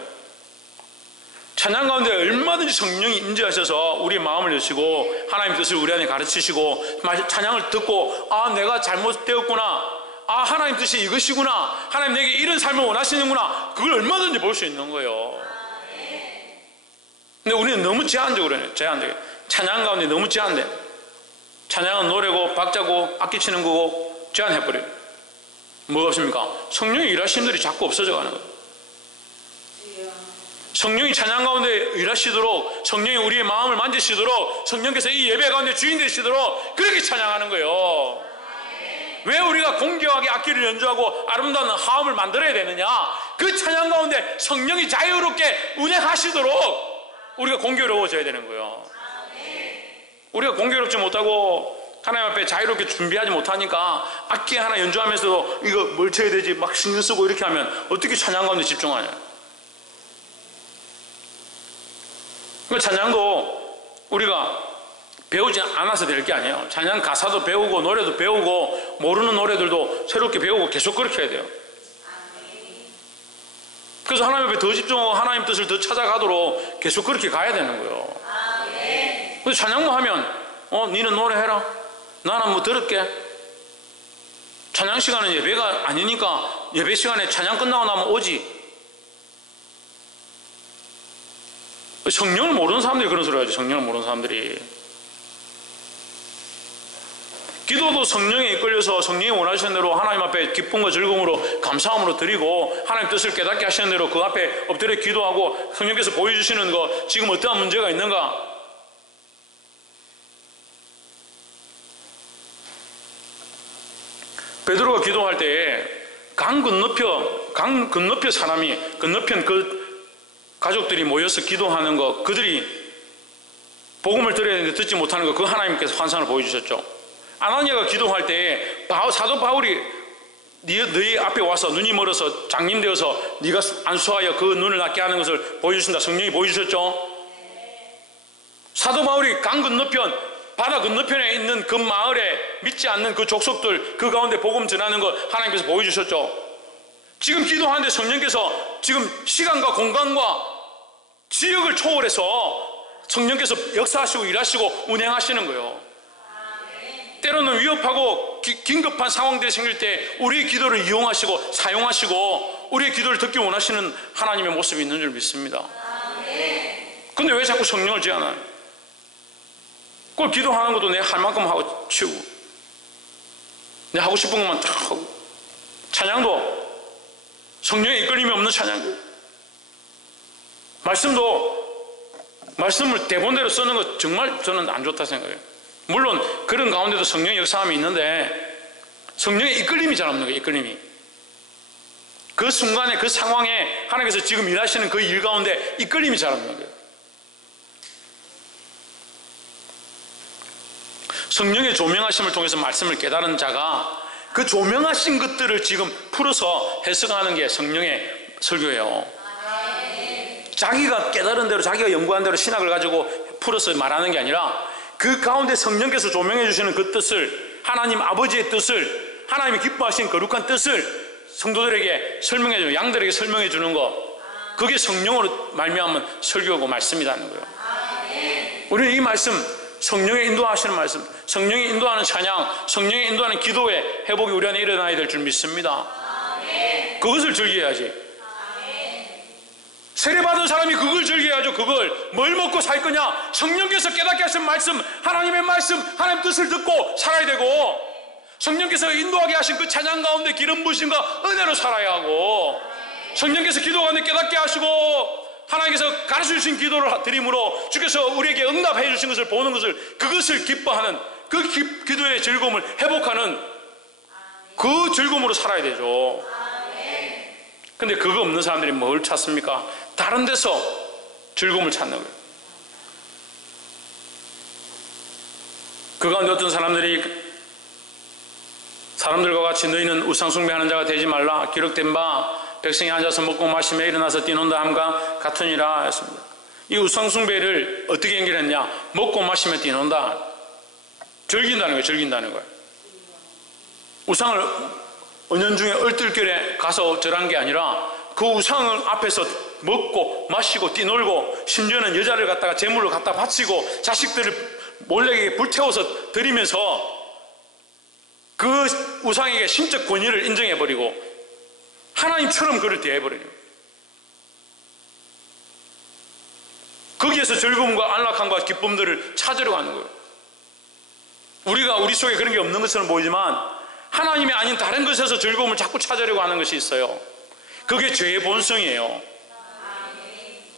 찬양 가운데 얼마든지 성령이 임재하셔서 우리의 마음을 여시고 하나님 뜻을 우리 안에 가르치시고 찬양을 듣고 아 내가 잘못되었구나, 아 하나님 뜻이 이것이구나, 하나님 내게 이런 삶을 원하시는구나, 그걸 얼마든지 볼 수 있는 거예요. 근데 우리는 너무 제한적으로 해요. 제한적으로 찬양 가운데 너무 제한돼. 찬양은 노래고 박자고 악기 치는 거고 제한해버려요. 뭐가 없습니까? 성령이 일하시는 분들이 자꾸 없어져 가는 거예요. 성령이 찬양 가운데 일하시도록, 성령이 우리의 마음을 만지시도록, 성령께서 이 예배 가운데 주인 되시도록 그렇게 찬양하는 거예요. 왜 우리가 공경하게 악기를 연주하고 아름다운 화음을 만들어야 되느냐? 그 찬양 가운데 성령이 자유롭게 운행하시도록 우리가 공교로워져야 되는 거예요. 우리가 공교롭지 못하고 하나님 앞에 자유롭게 준비하지 못하니까 악기 하나 연주하면서도 이거 뭘 쳐야 되지 막 신경 쓰고 이렇게 하면 어떻게 찬양 가운데 집중하냐? 찬양도 우리가 배우지 않아서 될 게 아니에요. 찬양 가사도 배우고 노래도 배우고 모르는 노래들도 새롭게 배우고 계속 그렇게 해야 돼요. 그래서 하나님 앞에 더 집중하고 하나님 뜻을 더 찾아가도록 계속 그렇게 가야 되는 거예요. 그래서 찬양만 하면 니는 노래해라, 나는 뭐 들을게. 찬양 시간은 예배가 아니니까 예배 시간에 찬양 끝나고 나면 오지. 성령을 모르는 사람들이 그런 소리 하죠. 성령을 모르는 사람들이. 기도도 성령에 이끌려서 성령이 원하시는 대로 하나님 앞에 기쁨과 즐거움으로 감사함으로 드리고 하나님 뜻을 깨닫게 하시는 대로 그 앞에 엎드려 기도하고 성령께서 보여주시는 거, 지금 어떠한 문제가 있는가, 베드로가 기도할 때에 강 건너편 사람이, 건너편 그 가족들이 모여서 기도하는 거, 그들이 복음을 들어야 되는데 듣지 못하는 거, 그 하나님께서 환상을 보여주셨죠. 아나니아가 기도할 때에 사도 바울이 너희 앞에 와서 눈이 멀어서 장님 되어서 네가 안수하여 그 눈을 낫게 하는 것을 보여주신다. 성령이 보여주셨죠. 사도 바울이 강 건너편, 바다 건너편에 있는 그 마을에 믿지 않는 그 족속들, 그 가운데 복음 전하는 것 하나님께서 보여주셨죠. 지금 기도하는데 성령께서 지금 시간과 공간과 지역을 초월해서 성령께서 역사하시고 일하시고 운행하시는 거예요. 때로는 위협하고 긴급한 상황들이 생길 때 우리의 기도를 이용하시고 사용하시고 우리의 기도를 듣기 원하시는 하나님의 모습이 있는 줄 믿습니다. 근데 왜 자꾸 성령을 제한하나요? 그걸 기도하는 것도 내 할 만큼 하고 치우고, 내 하고 싶은 것만 다 하고, 찬양도 성령의 이끌림이 없는 찬양도, 말씀을 대본대로 쓰는 것 정말 저는 안 좋다 생각해요. 물론 그런 가운데도 성령의 역사함이 있는데 성령의 이끌림이 잘 없는 거예요. 이끌림이. 그 순간에 그 상황에 하나님께서 지금 일하시는 그 일 가운데 이끌림이 잘 없는 거예요. 성령의 조명하심을 통해서 말씀을 깨달은 자가 그 조명하신 것들을 지금 풀어서 해석하는 게 성령의 설교예요. 자기가 깨달은 대로, 자기가 연구한 대로 신학을 가지고 풀어서 말하는 게 아니라 그 가운데 성령께서 조명해 주시는 그 뜻을, 하나님 아버지의 뜻을, 하나님이 기뻐하신 거룩한 뜻을 성도들에게 설명해 주는, 양들에게 설명해 주는 거, 그게 성령으로 말미암은 설교고 말씀이라는 거예요. 우리는 이 말씀, 성령의 인도하시는 말씀, 성령이 인도하는 찬양, 성령이 인도하는 기도의 회복이 우리 안에 일어나야 될 줄 믿습니다. 그것을 즐겨야지. 세례받은 사람이 그걸 즐겨야죠. 그걸 뭘 먹고 살 거냐? 성령께서 깨닫게 하신 말씀, 하나님의 말씀, 하나님 뜻을 듣고 살아야 되고, 성령께서 인도하게 하신 그 찬양 가운데 기름 부으심과 은혜로 살아야 하고, 성령께서 기도 가운데 깨닫게 하시고 하나님께서 가르쳐 주신 기도를 드림으로 주께서 우리에게 응답해 주신 것을 보는 것을, 그것을 기뻐하는 그 기도의 즐거움을 회복하는 그 즐거움으로 살아야 되죠. 근데 그거 없는 사람들이 뭘 찾습니까? 다른 데서 즐거움을 찾는 거예요. 그 가운데 어떤 사람들이 사람들과 같이 너희는 우상 숭배하는 자가 되지 말라, 기록된 바 백성이 앉아서 먹고 마시며 일어나서 뛰논다 함과 같으니라 했습니다. 이 우상 숭배를 어떻게 연결했냐? 먹고 마시며 뛰논다, 즐긴다는 거예요. 즐긴다는 거예요. 우상을 은연중에 얼떨결에 가서 절한 게 아니라 그 우상을 앞에서 먹고 마시고 뛰놀고, 심지어는 여자를 갖다가 제물로 갖다 바치고 자식들을 몰래 불태워서 드리면서 그 우상에게 신적 권위를 인정해버리고 하나님처럼 그를 대해버려요. 거기에서 즐거움과 안락함과 기쁨들을 찾으러 가는 거예요. 우리 속에 그런 게 없는 것처럼 보이지만 하나님이 아닌 다른 것에서 즐거움을 자꾸 찾으려고 하는 것이 있어요. 그게 죄의 본성이에요.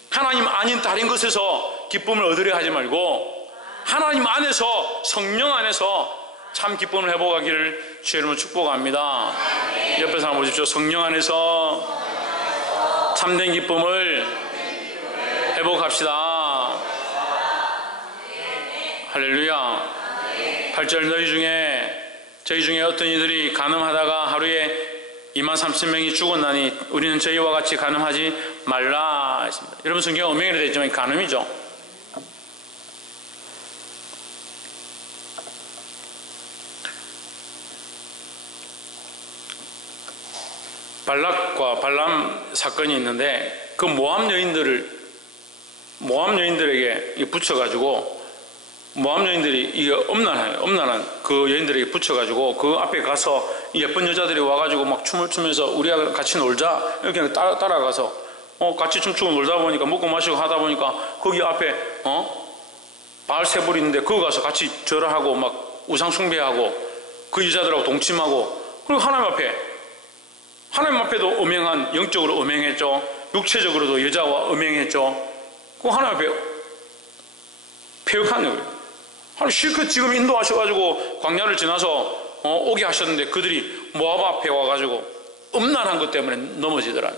하나님 아닌 다른 것에서 기쁨을 얻으려 하지 말고 하나님 안에서, 성령 안에서 참 기쁨을 회복하기를 주의 이름으로 축복합니다. 옆에 사람 보십시오. 성령 안에서 참된 기쁨을 회복합시다. 할렐루야. 8절 저희 중에 어떤 이들이 간음하다가 하루에 23,000명이 죽었나니 우리는 저희와 같이 간음하지 말라 했습니다. 여러분 성경에 엄명이라 되어 있지만 간음이죠. 발락과 발람 사건이 있는데 그 모압 여인들에게 붙여가지고 모압 여인들이 이게 엄난한 그 여인들에게 붙여가지고 그 앞에 가서 예쁜 여자들이 와가지고 막 춤을 추면서 우리가 같이 놀자 이렇게 따라가서 같이 춤추고 놀다 보니까 먹고 마시고 하다 보니까 거기 앞에 바알세불이 있는데 거기 가서 같이 절하고 막 우상 숭배하고 그 여자들하고 동침하고 그리고 하나님 앞에도 음행한, 영적으로 음행했죠. 육체적으로도 여자와 음행했죠. 그 하나님 앞에 폐역한 거예요. 하나님 실컷 지금 인도하셔가지고 광야를 지나서 오게 하셨는데 그들이 모압 앞에 와가지고 음란한 것 때문에 넘어지더라.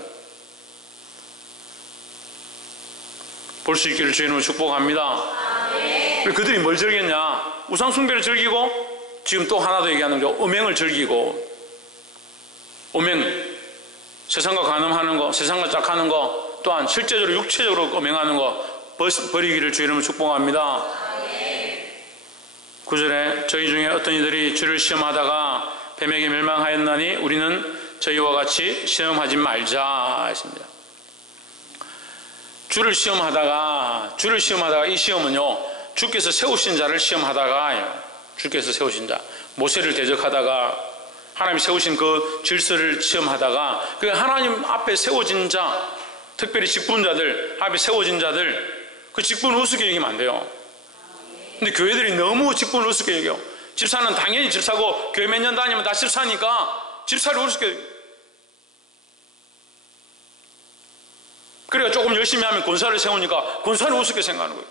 볼 수 있기를 주의 이름으로 축복합니다. 그들이 뭘 즐겼냐? 우상숭배를 즐기고 지금 또 하나 더 얘기하는 게 음행을 즐기고 음행, 세상과 간음하는 거, 세상과 짝하는 거, 또한 실제적으로 육체적으로 음행하는 거 버리기를 주의 이름으로 축복합니다. 9절에 저희 중에 어떤 이들이 주를 시험하다가 뱀에게 멸망하였나니 우리는 저희와 같이 시험하지 말자 했습니다. 주를 시험하다가 이 시험은요 주께서 세우신 자를 시험하다가 주께서 세우신 자 모세를 대적하다가 하나님이 세우신 그 질서를 시험하다가 그 하나님 앞에 세워진 자 특별히 직분자들 앞에 세워진 자들 그 직분을 우습게 여기면 안 돼요. 근데 교회들이 너무 직분을 우습게 여겨. 집사는 당연히 집사고 교회 몇 년 다니면 다 집사니까 집사를 우습게 여겨. 그래가 조금 열심히 하면 권사를 세우니까 권사를 우습게 생각하는 거예요.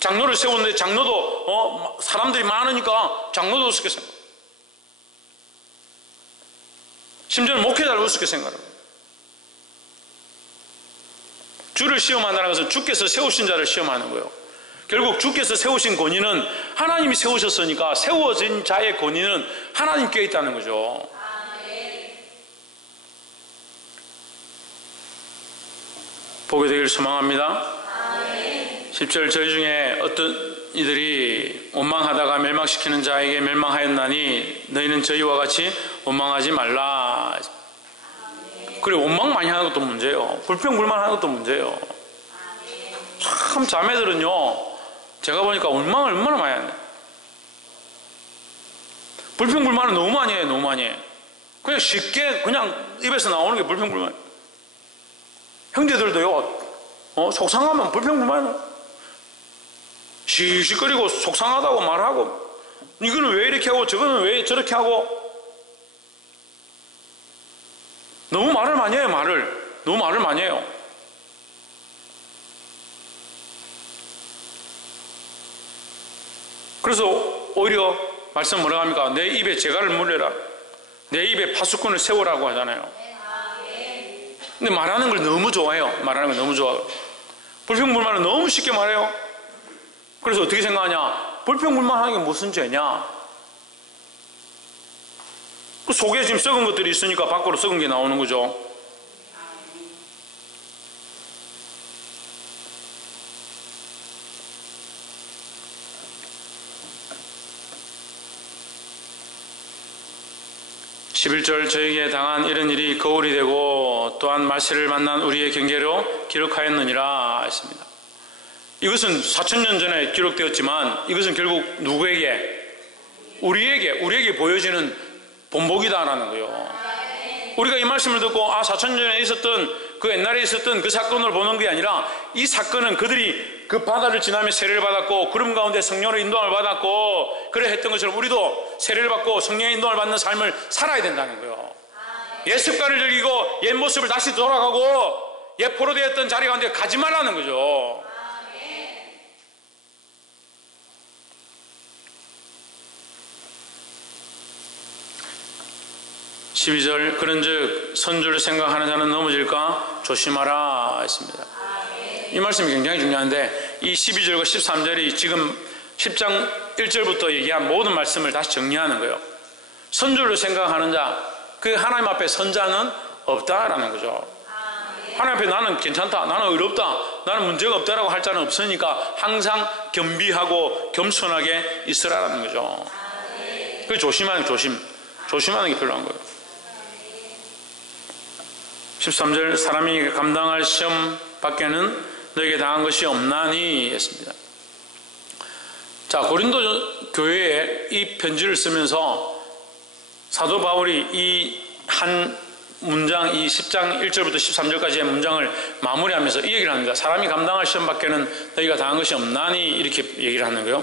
장로를 세우는데 장로도 사람들이 많으니까 장로도 우습게 생각. 심지어는 목회자를 우습게 생각하는 거예요. 주를 시험한다는 것은 주께서 세우신 자를 시험하는 거예요. 결국 주께서 세우신 권위는 하나님이 세우셨으니까 세워진 자의 권위는 하나님께 있다는 거죠. 보게 되기를 소망합니다. 10절 저희 중에 어떤 이들이 원망하다가 멸망시키는 자에게 멸망하였나니 너희는 저희와 같이 원망하지 말라. 그래 원망 많이 하는 것도 문제예요. 불평불만하는 것도 문제예요. 참 자매들은요 제가 보니까 원망을 얼마나 많이 하네. 불평불만을 너무 많이 해요. 너무 많이 해. 그냥 쉽게 그냥 입에서 나오는 게 불평불만. 형제들도요 속상하면 불평불만해요. 시시거리고 속상하다고 말하고 이거는 왜 이렇게 하고 저거는 왜 저렇게 하고 너무 말을 많이 해요. 너무 말을 많이 해요. 그래서 오히려 말씀 뭐라고 합니까? 내 입에 재갈을 물려라. 내 입에 파수꾼을 세우라고 하잖아요. 근데 말하는 걸 너무 좋아해요. 말하는 걸 너무 좋아해요. 불평불만을 너무 쉽게 말해요. 그래서 어떻게 생각하냐? 불평불만하는 게 무슨 죄냐? 그 속에 지금 썩은 것들이 있으니까 밖으로 썩은 게 나오는 거죠. (11절) 저에게 당한 이런 일이 거울이 되고 또한 말세를 만난 우리의 경계로 기록하였느니라 했습니다. 이것은 4,000년 전에 기록되었지만 이것은 결국 누구에게? 우리에게 보여지는 본보기다라는 거예요. 우리가 이 말씀을 듣고 4,000년 전에 있었던 그 옛날에 있었던 그 사건을 보는 게 아니라 이 사건은 그들이 그 바다를 지나며 세례를 받았고 구름 가운데 성령의 인도함을 받았고 그래 했던 것처럼 우리도 세례를 받고 성령의 인도함을 받는 삶을 살아야 된다는 거예요. 옛 습관을 즐기고 옛 모습을 다시 돌아가고 옛 포로되었던 자리 가운데 가지 말라는 거죠. 12절 그런즉 선주를 생각하는 자는 넘어질까 조심하라 했습니다. 이 말씀이 굉장히 중요한데 이 12절과 13절이 지금 10장 1절부터 얘기한 모든 말씀을 다시 정리하는 거예요. 선주를 생각하는 자, 그 하나님 앞에 선자는 없다라는 거죠. 하나님 앞에 나는 괜찮다, 나는 의롭다, 나는 문제가 없다라고 할 자는 없으니까 항상 겸비하고 겸손하게 있으라는 거죠. 그 조심하는 게 필요한 거예요. 13절 사람이 감당할 시험 밖에는 너에게 당한 것이 없나니 했습니다. 자, 고린도 교회에 이 편지를 쓰면서 사도 바울이 이 한 문장, 이 10장 1절부터 13절까지의 문장을 마무리하면서 이 얘기를 합니다. 사람이 감당할 시험 밖에는 너희가 당한 것이 없나니 이렇게 얘기를 하는 거예요.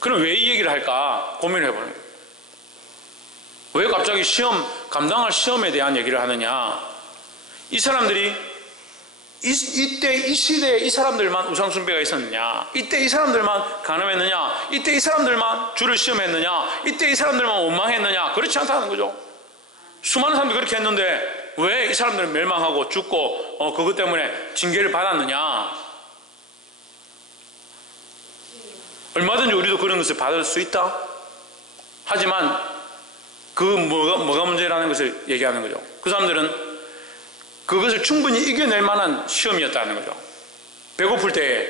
그럼 왜 이 얘기를 할까 고민을 해보는 거예요. 왜 갑자기 감당할 시험에 대한 얘기를 하느냐. 이 사람들이 이때 이 시대에 이 사람들만 우상숭배가 있었느냐, 이때 이 사람들만 간음했느냐, 이때 이 사람들만 주를 시험했느냐, 이때 이 사람들만 원망했느냐. 그렇지 않다는 거죠. 수많은 사람들이 그렇게 했는데 왜 이 사람들은 멸망하고 죽고 그것 때문에 징계를 받았느냐. 얼마든지 우리도 그런 것을 받을 수 있다. 하지만 그 뭐가 문제라는 것을 얘기하는 거죠. 그 사람들은 그것을 충분히 이겨낼 만한 시험이었다는 거죠. 배고플 때에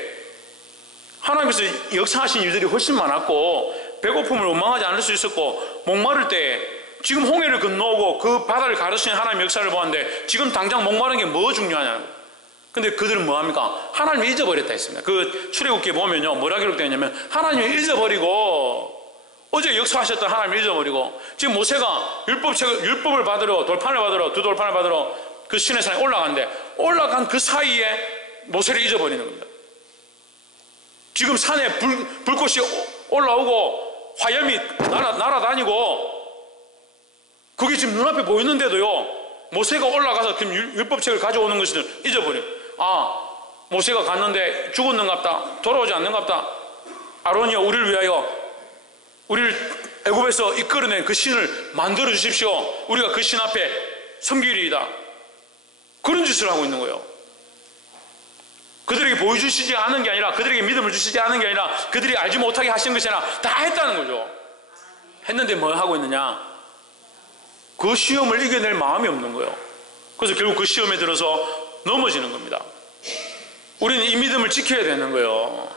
하나님께서 역사하신 일들이 훨씬 많았고 배고픔을 원망하지 않을 수 있었고, 목마를 때에 지금 홍해를 건너오고 그 바다를 가르치는 하나님의 역사를 보았는데 지금 당장 목마른 게 뭐 중요하냐는 거예요. 근데 그들은 뭐합니까? 하나님을 잊어버렸다 했습니다. 그 출애굽기에 보면요, 뭐라 기록되어 있냐면 하나님을 잊어버리고, 어제 역사하셨던 하나님을 잊어버리고, 지금 모세가 율법을 받으러, 돌판을 받으러, 두 돌판을 받으러 그 시내 산에 올라갔는데 올라간 그 사이에 모세를 잊어버리는 겁니다. 지금 산에 불꽃이 올라오고 화염이 날아다니고 그게 지금 눈앞에 보이는데도요, 모세가 올라가서 그 율법책을 가져오는 것을 잊어버려요. 모세가 갔는데 죽었는갑다, 돌아오지 않는갑다. 아론이여, 우리를 위하여 우리를 애굽에서 이끌어낸 그 신을 만들어 주십시오. 우리가 그 신 앞에 섬기리이다. 그런 짓을 하고 있는 거예요. 그들에게 보여주시지 않은 게 아니라, 그들에게 믿음을 주시지 않은 게 아니라, 그들이 알지 못하게 하신 것이 아니라 다 했다는 거죠. 했는데 뭐 하고 있느냐? 그 시험을 이겨낼 마음이 없는 거예요. 그래서 결국 그 시험에 들어서 넘어지는 겁니다. 우리는 이 믿음을 지켜야 되는 거예요.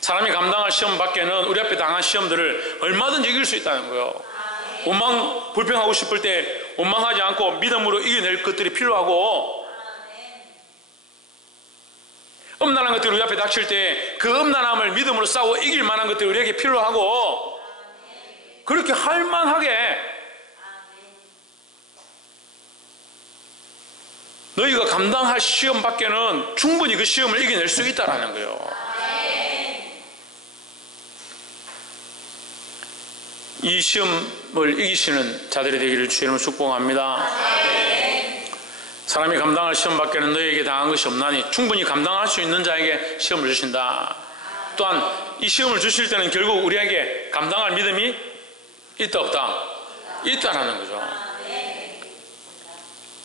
사람이 감당할 시험 밖에는 우리 앞에 당한 시험들을 얼마든지 이길 수 있다는 거예요. 원망, 불평하고 싶을 때 원망하지 않고 믿음으로 이겨낼 것들이 필요하고, 음란한 것들이 우리 앞에 닥칠 때 그 음란함을 믿음으로 싸워 이길 만한 것들이 우리에게 필요하고, 그렇게 할 만하게 너희가 감당할 시험 밖에는 충분히 그 시험을 이겨낼 수 있다는 거예요. 이 시험을 이기시는 자들이 되기를 주의 이름으로 축복합니다. 사람이 감당할 시험 밖에는 너희에게 당한 것이 없나니, 충분히 감당할 수 있는 자에게 시험을 주신다. 또한 이 시험을 주실 때는 결국 우리에게 감당할 믿음이 있다 없다? 있다라는 거죠.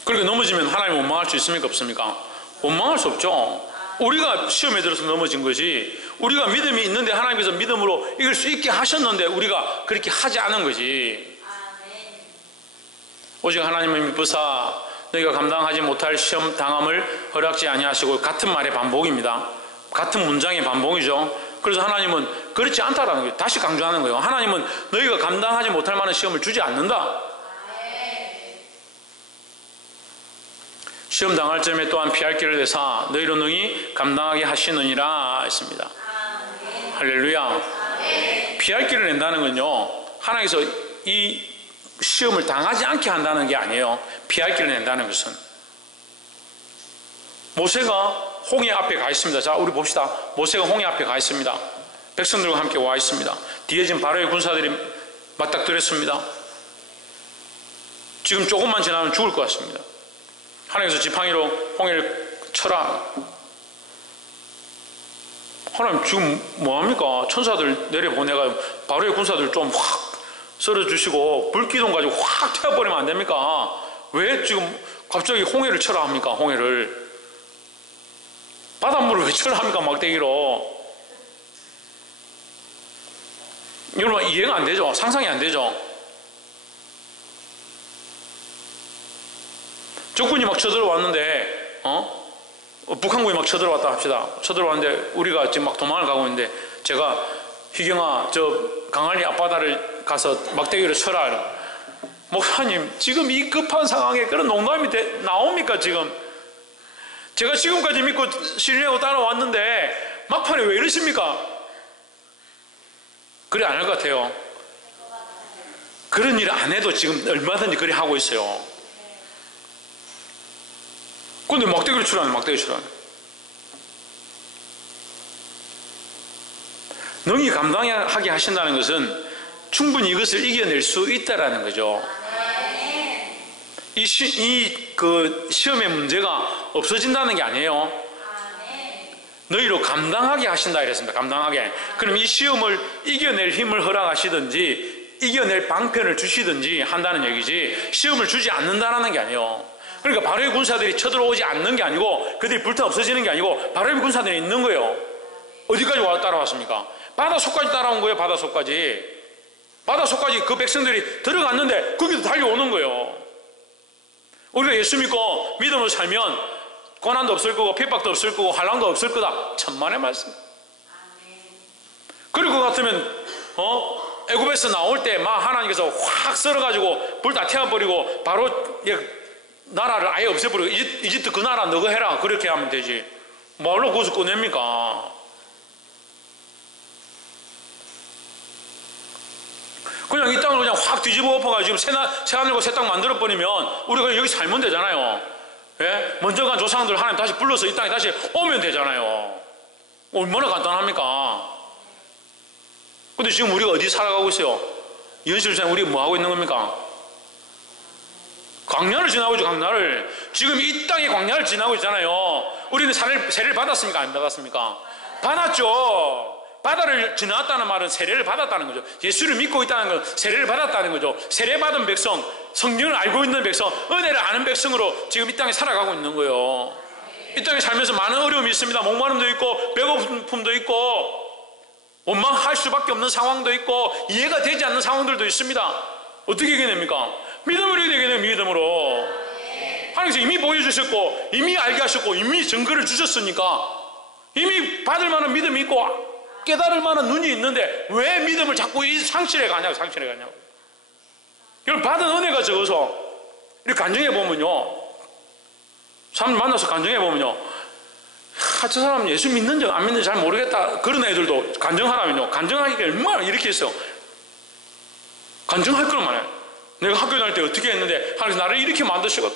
그렇게 넘어지면 하나님 원망할 수 있습니까 없습니까? 원망할 수 없죠. 우리가 시험에 들어서 넘어진 거지, 우리가 믿음이 있는데 하나님께서 믿음으로 이길 수 있게 하셨는데 우리가 그렇게 하지 않은 거지. 오직 하나님의 미쁘사 너희가 감당하지 못할 시험 당함을 허락지 아니하시고, 같은 말의 반복입니다. 같은 문장의 반복이죠. 그래서 하나님은 그렇지 않다라는 거예요. 다시 강조하는 거예요. 하나님은 너희가 감당하지 못할 만한 시험을 주지 않는다. 시험 당할 점에 또한 피할 길을 내사 너희로 능히 감당하게 하시느니라 했습니다. 할렐루야. 피할 길을 낸다는 건요, 하나님께서 이 시험을 당하지 않게 한다는 게 아니에요. 피할 길을 낸다는 것은, 모세가 홍해 앞에 가 있습니다. 자, 우리 봅시다. 모세가 홍해 앞에 가 있습니다. 백성들과 함께 와 있습니다. 뒤에 지금 바로의 군사들이 맞닥뜨렸습니다. 지금 조금만 지나면 죽을 것 같습니다. 하나님께서 지팡이로 홍해를 쳐라. 하나님 지금 뭐합니까? 천사들 내려보내가 바로의 군사들 좀 확 썰어주시고 불기둥 가지고 확 태워버리면 안 됩니까? 왜 지금 갑자기 홍해를 쳐라 합니까? 홍해를. 바닷물을 왜 쳐라 합니까? 막대기로. 여러분 이해가 안 되죠? 상상이 안 되죠? 적군이 막 쳐들어왔는데, 북한군이 막 쳐들어왔다 합시다. 쳐들어왔는데 우리가 지금 막 도망을 가고 있는데 제가 희경아, 저 강한리 앞바다를 가서 막대기로 쳐라. 목사님, 지금 이 급한 상황에 그런 농담이 나옵니까? 지금 제가 지금까지 믿고 신뢰하고 따라왔는데 막판에 왜 이러십니까? 그래 안 할 것 같아요. 그런 일 안 해도 지금 얼마든지 그래 하고 있어요. 근데 막대기를 치라는, 막대기 치라는. 능히 감당하게 하신다는 것은 충분히 이것을 이겨낼 수 있다라는 거죠. 이 시험의 문제가 없어진다는 게 아니에요. 너희로 감당하게 하신다 이랬습니다. 감당하게. 그럼 이 시험을 이겨낼 힘을 허락하시든지 이겨낼 방편을 주시든지 한다는 얘기지, 시험을 주지 않는다는 게 아니에요. 그러니까 바로의 군사들이 쳐들어오지 않는 게 아니고 그들이 불타 없어지는 게 아니고 바로의 군사들이 있는 거예요. 어디까지 따라왔습니까? 바다속까지 따라온 거예요. 바다속까지. 바다속까지 그 백성들이 들어갔는데 거기도 달려오는 거예요. 우리가 예수 믿고 믿음으로 살면 고난도 없을 거고 핍박도 없을 거고 환난도 없을 거다. 천만의 말씀. 그럴 것 같으면 애굽에서 나올 때 막 하나님께서 확 썰어가지고 불 다 태워버리고 바로 나라를 아예 없애버리고 이집트 그 나라 너가 해라. 그렇게 하면 되지. 뭘로 그것을 꺼냅니까? 그냥 이 땅을 그냥 확 뒤집어 엎어가지고 지금 새하늘과 새 땅 만들어버리면 우리가 여기 살면 되잖아요. 예? 먼저 간 조상들 하나님 다시 불러서 이 땅에 다시 오면 되잖아요. 얼마나 간단합니까? 근데 지금 우리가 어디 살아가고 있어요? 현실상 우리가 뭐 하고 있는 겁니까? 광야를 지나고 있죠. 광야를. 지금 이 땅에 광야를 지나고 있잖아요. 우리는 세례를 받았습니까? 안 받았습니까? 받았죠. 바다를 지나왔다는 말은 세례를 받았다는 거죠. 예수를 믿고 있다는 건 세례를 받았다는 거죠. 세례받은 백성, 성령을 알고 있는 백성, 은혜를 아는 백성으로 지금 이 땅에 살아가고 있는 거예요. 이 땅에 살면서 많은 어려움이 있습니다. 목마름도 있고 배고픔도 있고 원망할 수밖에 없는 상황도 있고 이해가 되지 않는 상황들도 있습니다. 어떻게 이겨냅니까? 믿음으로 이겨내요. 믿음으로. 하나님께서 이미 보여주셨고 이미 알게 하셨고 이미 증거를 주셨으니까 이미 받을 만한 믿음이 있고 깨달을 만한 눈이 있는데 왜 믿음을 자꾸 이 상실해 가냐고. 여러분, 받은 은혜가 적어서 이렇게 간증해 보면요, 사람 만나서 간증해 보면요, 저 사람 예수 믿는지 안 믿는지 잘 모르겠다 그런 애들도 간증하라면요, 간증하기가 얼마나 이렇게 했어요. 간증할 거란 말이에요. 내가 학교 다닐 때 어떻게 했는데 하나님께서 나를 이렇게 만드시거든.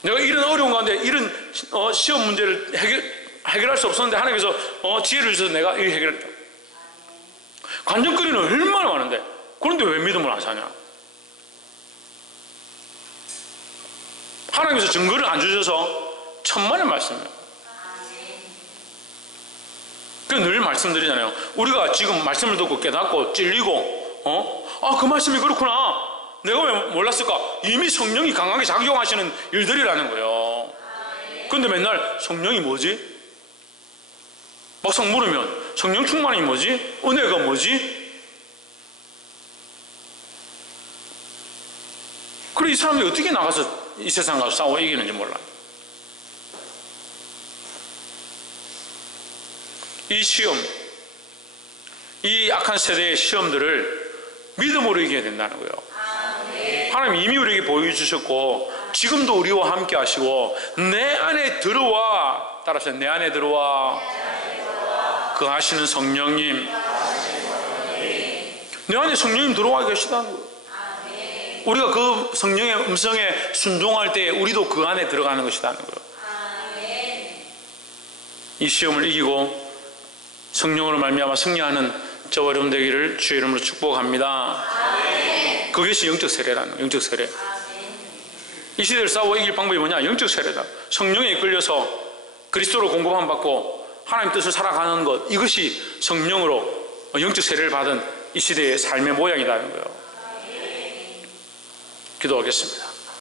내가 이런 어려운 가운데 이런 시험 문제를 해결할 수 없었는데 하나님께서 지혜를 주셔서 내가 이 해결했다. 간증거리는 얼마나 많은데 그런데 왜 믿음을 안 사냐? 하나님께서 증거를 안 주셔서 천만의 말씀이에요. 그래서 늘 말씀드리잖아요. 우리가 지금 말씀을 듣고 깨닫고 찔리고 그 말씀이 그렇구나, 내가 왜 몰랐을까? 이미 성령이 강하게 작용하시는 일들이라는 거예요. 그런데 맨날 성령이 뭐지? 막상 물으면 성령 충만이 뭐지? 은혜가 뭐지? 그래 이 사람들이 어떻게 나가서 이 세상 가서 싸워 이기는지 몰라. 이 시험, 이 악한 세대의 시험들을 믿음으로 이겨야 된다는 거예요. 하나님 이미 우리에게 보여주셨고 지금도 우리와 함께 하시고 내 안에 들어와, 따라서 내 안에 들어와 그 하시는 성령님, 내 안에 성령님 들어와 계시다는 거예요. 우리가 그 성령의 음성에 순종할 때 우리도 그 안에 들어가는 것이라는 거예요. 이 시험을 이기고 성령으로 말미암아 승리하는 저와 여러분 되기를 주의 이름으로 축복합니다. 그것이 영적 세례라는 거예요. 영적 세례. 이 시대를 싸워 이길 방법이 뭐냐? 영적 세례다. 성령에 이끌려서 그리스도로 공급함 받고 하나님 뜻을 살아가는 것, 이것이 성령으로 영적 세례를 받은 이 시대의 삶의 모양이라는 거예요. 기도하겠습니다.